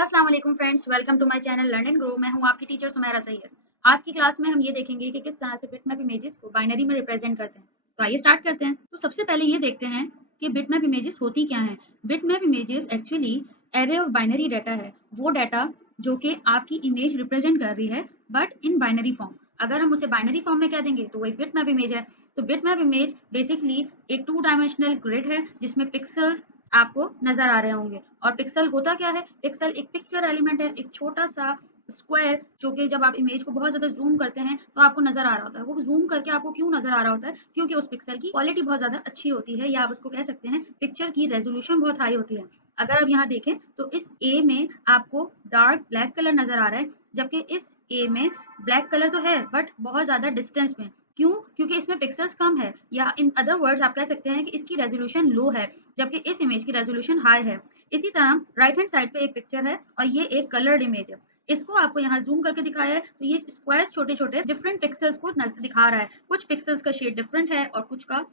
अस्सलाम वालेकुम friends, welcome to my channel learn and grow. मैं हूं आपकी टीचर सुमेरा सैयद। आज की क्लास में हम ये देखेंगे कि किस तरह से बिटमैप इमेजेस को बाइनरी में रिप्रेजेंट करते हैं। तो आइए स्टार्ट करते हैं। तो सबसे पहले ये देखते हैं कि बिटमैप इमेजेस होती क्या हैं। Bitmap images actually array of binary data है, वो डाटा जो कि आपकी इमेज रिप्रेजेंट कर रही है बट इन बाइनरी फॉर्म। अगर हम उसे बाइनरी फॉर्म में कह देंगे तो वो एक बिटमैप इमेज है। तो बिटमैप इमेज बेसिकली एक टू डायमेंशनल ग्रिड है जिसमें पिक्सल्स आपको नजर आ रहे होंगे। और पिक्सल होता क्या है? पिक्सल एक पिक्चर एलिमेंट है, एक छोटा सा स्क्वायर जो कि जब आप इमेज को बहुत ज्यादा जूम करते हैं तो आपको नजर आ रहा होता है। वो जूम करके आपको क्यों नजर आ रहा होता है? क्योंकि उस पिक्सल की क्वालिटी बहुत ज्यादा अच्छी होती है, या आप उसको कह सकते हैं पिक्चर की रेजोल्यूशन बहुत हाई होती है। अगर आप यहाँ देखें तो इस ए में आपको डार्क ब्लैक कलर नजर आ रहा है, जबकि इस ए में ब्लैक कलर तो है बट बहुत ज्यादा डिस्टेंस में। क्यों? क्योंकि इसमें पिक्सल्स कम है, या इन अदर वर्ड्स आप कह सकते हैं कि इसकी रेजोल्यूशन लो है, जबकि इस इमेज की रेजोल्यूशन हाई है। इसी तरह राइट हैंड साइड पे एक पिक्चर है और ये एक कलर्ड इमेज है। इसको आपको यहाँ जूम करके दिखाया है तो ये स्क्वायर्स छोटे छोटे डिफरेंट पिक्सल्स को दिखा रहा है। कुछ पिक्सल्स का शेड डिफरेंट है और कुछ का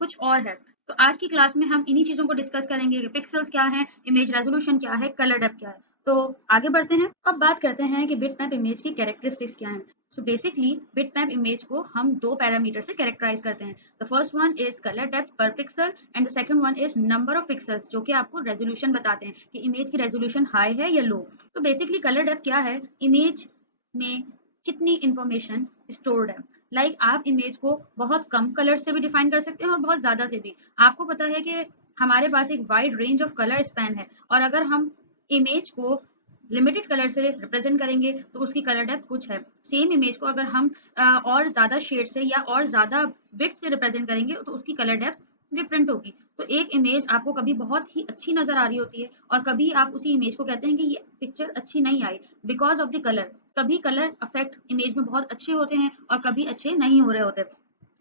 कुछ और है। तो आज की क्लास में हम इन्हीं चीजों को डिस्कस करेंगे कि पिक्सल्स क्या है, इमेज रेजोल्यूशन क्या है, कलर डेप्थ क्या है। तो आगे बढ़ते हैं। अब बात करते हैं कि बिटमैप इमेज की कैरेक्टरिस्टिक्स क्या हैं। सो बेसिकली बिटमैप इमेज को हम दो पैरामीटर से कैरेक्टराइज करते हैं। The first one is colour depth per pixel and the second one is number of pixels, जो कि आपको रेजोल्यूशन बताते हैं कि इमेज की रेजोल्यूशन हाई है या लो। तो बेसिकली कलर डेप्थ क्या है? इमेज में कितनी इंफॉर्मेशन स्टोर्ड है। आप इमेज को बहुत कम कलर से भी डिफाइन कर सकते हैं और बहुत ज्यादा से भी। आपको पता है कि हमारे पास एक wide range of colour span है, और अगर हम इमेज को लिमिटेड कलर से रिप्रेजेंट करेंगे तो उसकी कलर डेप्थ कुछ है। सेम इमेज को अगर हम और ज्यादा शेड से या और ज्यादा बिट से रिप्रेजेंट करेंगे तो उसकी कलर डेप्थ डिफरेंट होगी। तो एक इमेज आपको कभी बहुत ही अच्छी नजर आ रही होती है और कभी आप उसी इमेज को कहते हैं कि ये पिक्चर अच्छी नहीं आई बिकॉज ऑफ द कलर। कभी कलर अफेक्ट इमेज में बहुत अच्छे होते हैं और कभी अच्छे नहीं हो रहे होते।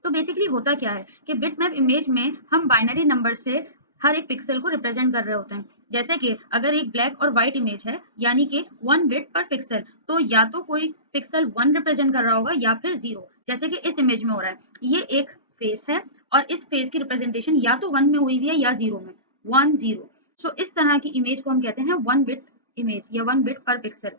तो बेसिकली होता क्या है कि बिटमैप इमेज में हम बाइनरी नंबर से हर एक पिक्सल को रिप्रेजेंट कर रहे होते हैं। जैसे कि अगर एक ब्लैक और व्हाइट इमेज है, यानी कि 1 बिट पर पिक्सल, तो या तो कोई पिक्सल 1 रिप्रेजेंट कर रहा होगा या फिर 0, जैसे कि इस इमेज में हो रहा है। ये एक फेस है और इस फेस की रिप्रेजेंटेशन या तो 1 में हुई हुई है या 0 में, 1 0। सो इस तरह की इमेज को हम कहते हैं 1 बिट इमेज या 1 बिट पर पिक्सल।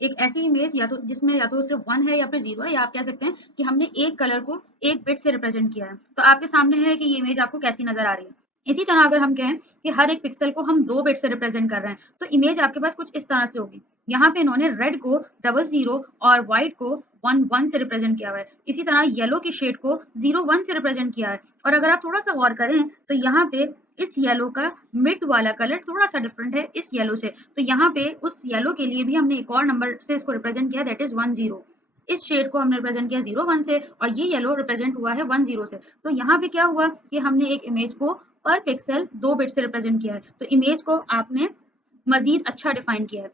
एक ऐसी इमेज या तो जिसमें या तो सिर्फ 1 है या फिर 0 है, या आप कह सकते हैं कि हमने एक कलर को एक बिट से रिप्रेजेंट किया है। तो आपके सामने है कि ये इमेज आपको कैसी नजर आ रही है। इसी तरह अगर हम कहें कि हर एक पिक्सल को हम 2 बिट से रिप्रेजेंट कर रहे हैं तो इमेज आपके पास कुछ इस तरह से होगी। यहाँ पे इन्होंने रेड को 00 और व्हाइट को 11 से रिप्रेजेंट किया हुआ है। इसी तरह येलो की शेड को 01 से रिप्रेजेंट किया है। और अगर आप थोड़ा सा गौर करें तो यहाँ पे इस येलो का मिड वाला कलर थोड़ा सा डिफरेंट है इस येलो से। तो यहाँ पे उस येलो के लिए भी हमने एक और नंबर से इसको रिप्रेजेंट किया, दैट इज 10। इस शेड को हमने रिप्रेजेंट किया 01 से, और ये येलो रिप्रेजेंट हुआ है 10 से। तो यहाँ पे क्या हुआ कि हमने एक इमेज को पर पिक्सल 2 बिट से रिप्रेजेंट किया है। तो इमेज को आपने मजीद अच्छा डिफाइन किया है।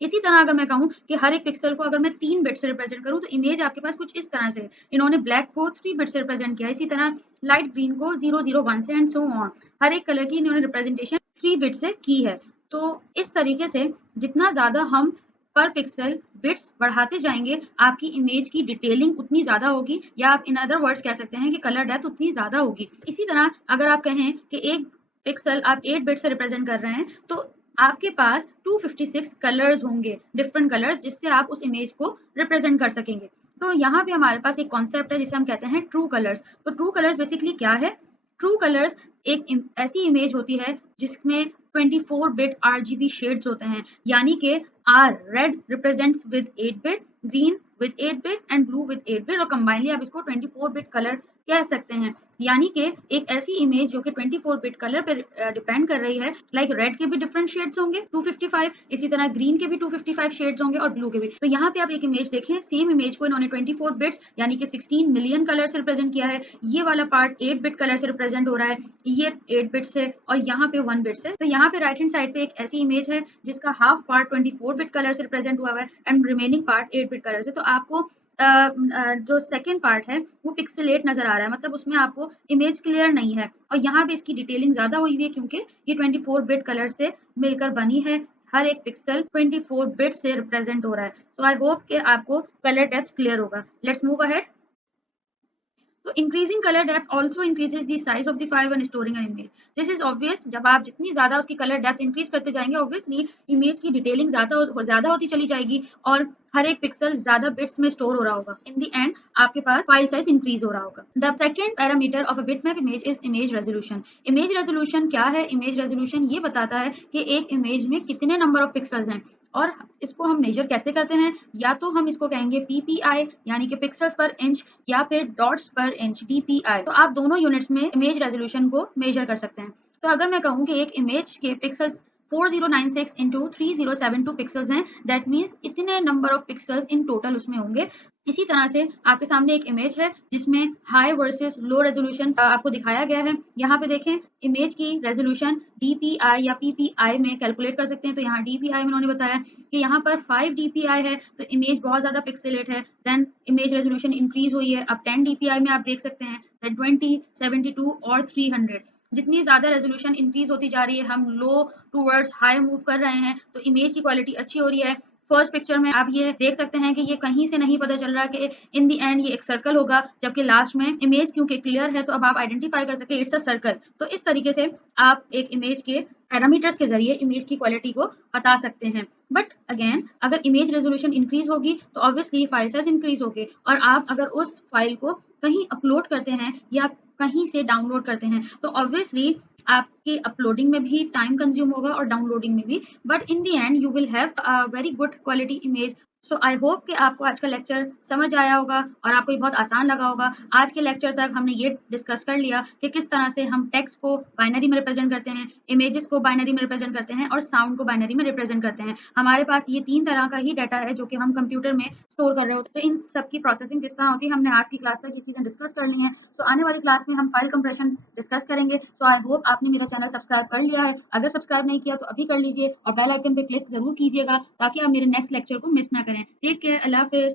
इसी तरह अगर मैं कहूँ कि हर एक पिक्सल को अगर मैं 3 बिट से रिप्रेजेंट करूँ तो इमेज आपके पास कुछ इस तरह से है। इन्होंने ब्लैक को 3 बिट से रिप्रेजेंट किया, इसी तरह लाइट ग्रीन को 001 से एंड सो ऑन। हर एक कलर की इन्होंने रिप्रेजेंटेशन 3 बिट से की है। तो इस तरीके से जितना ज्यादा हम पर पिक्सल बिट्स बढ़ाते जाएंगे, आपकी इमेज की डिटेलिंग उतनी ज्यादा होगी, या आप इन अदर वर्ड्स कह सकते हैं कि कलर डेप्थ उतनी ज्यादा होगी। इसी तरह अगर आप कहें कि एक पिक्सल आप 8 बिट से रिप्रेजेंट कर रहे हैं तो आपके पास 256 कलर्स होंगे, डिफरेंट कलर्स, जिससे आप उस इमेज को रिप्रेजेंट कर सकेंगे। तो यहाँ पे हमारे पास एक कॉन्सेप्ट है जिसे हम कहते हैं ट्रू कलर्स। तो ट्रू कलर्स बेसिकली क्या है? ट्रू कलर्स एक ऐसी इमेज होती है जिसमें 24 बिट RGB शेड्स होते हैं, यानी कि R red represents with 8 bit, green with 8 bit and blue with 8 bit, और कंबाइनली आप इसको 24 बिट कलर कह सकते हैं। यानी कि एक ऐसी इमेज जो कि 24 बिट कलर पर डिपेंड कर रही है। रेड के भी डिफरेंट शेड्स होंगे 255, इसी तरह ग्रीन के भी 255 शेड्स होंगे और ब्लू के भी। तो यहाँ पे आप एक इमेज देखें, सेम इमेज को इन्होंने 24 बिट्स यानी कि 16 मिलियन कलर से रिप्रेजेंट किया है। ये वाला पार्ट 8 बिट कलर से रिप्रेजेंट हो रहा है, ये 8 बिट से, और यहाँ पे 1 बिट से। तो यहाँ पे राइट हैंड साइड पे एक ऐसी इमेज है जिसका हाफ पार्ट 24 बिट कलर से रिप्रेजेंट हुआ है and remaining part 8 bit colour से। तो आपको जो सेकंड पार्ट है वो पिक्सेलेट नजर आ रहा है, मतलब उसमें आपको इमेज क्लियर नहीं है। और यहाँ पे इसकी डिटेलिंग ज्यादा हुई हुई है क्योंकि ये 24 बिट कलर से मिलकर बनी है। हर एक पिक्सल 24 बिट से रिप्रेजेंट हो रहा है। सो आई होप कि आपको कलर डेप्थ क्लियर होगा। Let's move ahead. तो increasing colour depth also increases the size of the file when storing an image. This is obvious, जब आप जितनी ज़्यादा उसकी कलर डेप्थ इंक्रीज करते जाएंगे ऑब्वियसली इमेज की डिटेलिंग ज़्यादा होती चली जाएगी और हर एक पिक्सल ज़्यादा बिट्स में स्टोर हो रहा होगा। इन द एंड आपके पास फाइल साइज इंक्रीज हो रहा होगा। The second parameter of a bitmap image is image resolution. Image resolution क्या है? इमेज रेजोल्यूशन ये बताता है कि एक इमेज में कितने नंबर ऑफ पिक्सल्स हैं और इसको हम मेजर कैसे करते हैं। या तो हम इसको कहेंगे पीपीआई यानी कि पिक्सल्स पर इंच या फिर डॉट्स पर इंच डीपीआई। तो आप दोनों यूनिट्स में इमेज रेजोल्यूशन को मेजर कर सकते हैं। तो अगर मैं कहूँ कि एक इमेज के पिक्सल्स 4096 इंटू 3072 पिक्सल्स हैं, दैट मीन्स इतने number of pixels in total उसमें होंगे। इसी तरह से आपके सामने एक इमेज है जिसमें हाई वर्सेस लो रेजोल्यूशन आपको दिखाया गया है। यहाँ पे देखें इमेज की रेजोल्यूशन डीपीआई या पीपीआई में कैलकुलेट कर सकते हैं। तो यहाँ डीपीआई में उन्होंने बताया कि यहाँ पर 5 डीपीआई है तो इमेज बहुत ज़्यादा पिक्सेलेट है। देन इमेज रेजोल्यूशन इंक्रीज हुई है, अब 10 डीपीआई में आप देख सकते हैं, देन 20, 72 और 300। जितनी ज़्यादा रेजोल्यूशन इंक्रीज होती जा रही है, हम लो टूवर्ड्स हाई मूव कर रहे हैं, तो इमेज की क्वालिटी अच्छी हो रही है। फर्स्ट पिक्चर में आप ये देख सकते हैं कि ये कहीं से नहीं पता चल रहा कि इन द एंड ये एक सर्कल होगा, जबकि लास्ट में इमेज क्योंकि क्लियर है तो अब आप आइडेंटिफाई कर सके इट्स अ सर्कल। तो इस तरीके से आप एक इमेज के पैरामीटर्स के जरिए इमेज की क्वालिटी को बता सकते हैं। बट अगेन अगर इमेज रेजोल्यूशन इंक्रीज होगी तो ऑब्वियसली फाइल साइज इंक्रीज होगी और आप अगर उस फाइल को कहीं अपलोड करते हैं या कहीं से डाउनलोड करते हैं तो ऑब्वियसली आपकी अपलोडिंग में भी टाइम कंज्यूम होगा और डाउनलोडिंग में भी, but in the end you will have a very good quality image. So I hope कि आपको आज का लेक्चर समझ आया होगा और आपको ये बहुत आसान लगा होगा। आज के लेक्चर तक हमने ये डिस्कस कर लिया कि किस तरह से हम टेक्स्ट को बाइनरी में रिप्रेजेंट करते हैं, इमेजेस को बाइनरी में रिप्रेजेंट करते हैं और साउंड को बाइनरी में रिप्रेजेंट करते हैं। हमारे पास ये 3 तरह का ही डाटा है जो कि हम कंप्यूटर में स्टोर कर रहे होते हैं। तो इन सब की प्रोसेसिंग किस तरह होती है हमने आज की क्लास तक ये चीज़ें डिस्कस कर ली हैं। सो आने वाली क्लास में हम फाइल कंप्रेशन डिस्कस करेंगे। सो आई होप आपने मेरा चैनल सब्सक्राइब कर लिया है। अगर सब्सक्राइब नहीं किया तो अभी कर लीजिए और बेल आइकन पे क्लिक ज़रूर कीजिएगा ताकि आप मेरे नेक्स्ट लेक्चर को मिस ना करें। टेक केयर, अल्लाह हाफ़िज़।